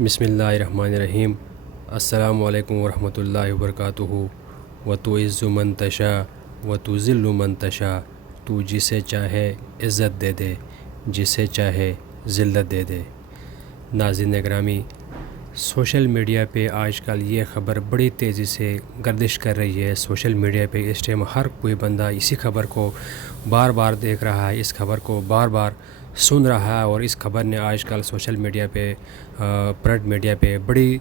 بسم اللہ الرحمن الرحیم۔ السلام علیکم ورحمۃ اللہ وبرکاتہ۔ وتعز من تشاء وتذل من تشاء، تو جسے چاہے عزت دے دے، جسے چاہے ذلت دے دے۔ ناظرین گرامی، سوشل میڈیا پہ آج کل یہ خبر بڑی تیزی سے گردش کر رہی ہے۔ سوشل میڈیا پہ اس ٹائم ہر کوئی بندہ اسی خبر کو بار بار دیکھ رہا ہے، اس خبر کو بار بار سن رہا ہے، اور اس خبر نے آج کل سوشل میڈیا پہ پرنٹ میڈیا پہ بڑی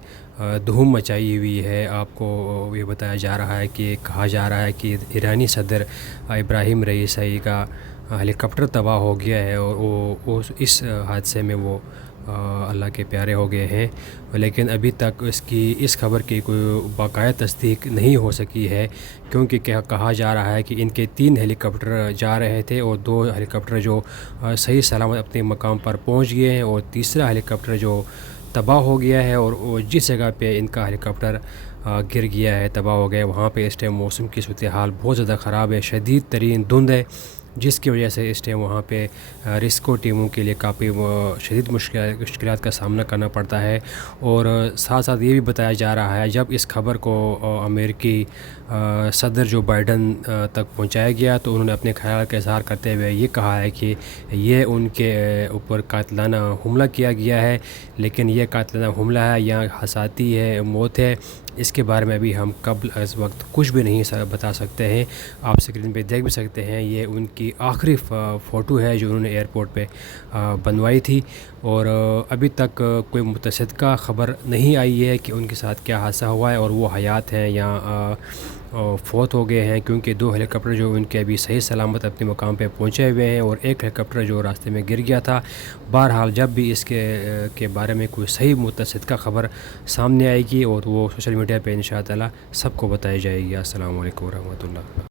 دھوم مچائی ہوئی ہے۔ آپ کو یہ بتایا جا رہا ہے کہ کہا جا رہا ہے کہ ایرانی صدر ابراہیم رئیسی کا ہیلی کاپٹر تباہ ہو گیا ہے، اور وہ اس حادثے میں وہ اللہ کے پیارے ہو گئے ہیں، لیکن ابھی تک اس خبر کی کوئی باقاعدہ تصدیق نہیں ہو سکی ہے، کیونکہ کہا جا رہا ہے کہ ان کے 3 ہیلی کاپٹر جا رہے تھے، اور 2 ہیلی کاپٹر جو صحیح سلامت اپنے مقام پر پہنچ گئے ہیں، اور تیسرا ہیلی کاپٹر جو تباہ ہو گیا ہے، اور جس جگہ پہ ان کا ہیلی کاپٹر گر گیا ہے، تباہ ہو گیا ہے، وہاں پہ اس ٹائم موسم کی صورتحال بہت زیادہ خراب ہے، شدید ترین دھند ہے، جس کی وجہ سے اس ٹائم وہاں پہ ریسکیو ٹیموں کے لیے کافی شدید مشکلات کا سامنا کرنا پڑتا ہے۔ اور ساتھ ساتھ یہ بھی بتایا جا رہا ہے، جب اس خبر کو امریکی صدر جو بائیڈن تک پہنچایا گیا، تو انہوں نے اپنے خیال کا اظہار کرتے ہوئے یہ کہا ہے کہ یہ ان کے اوپر قاتلانہ حملہ کیا گیا ہے، لیکن یہ قاتلانہ حملہ ہے یا حساسی ہے، موت ہے، اس کے بارے میں ابھی ہم قبل اس وقت کچھ بھی نہیں بتا سکتے ہیں۔ آپ اسکرین پہ دیکھ بھی سکتے ہیں، یہ ان کی آخری فوٹو ہے جو انہوں نے ایئرپورٹ پہ بنوائی تھی، اور ابھی تک کوئی متصدقہ خبر نہیں آئی ہے کہ ان کے ساتھ کیا حادثہ ہوا ہے، اور وہ حیات ہیں یا فوت ہو گئے ہیں، کیونکہ 2 ہیلی کاپٹر جو ان کے ابھی صحیح سلامت اپنے مقام پہ پہنچے ہوئے ہیں، اور 1 ہیلی کاپٹر جو راستے میں گر گیا تھا۔ بہرحال جب بھی اس کے بارے میں کوئی صحیح متصدقہ خبر سامنے آئے گی، اور وہ سوشل میڈیا پہ انشاء اللہ سب کو بتائی جائے گی۔ السلام علیکم ورحمۃ اللہ۔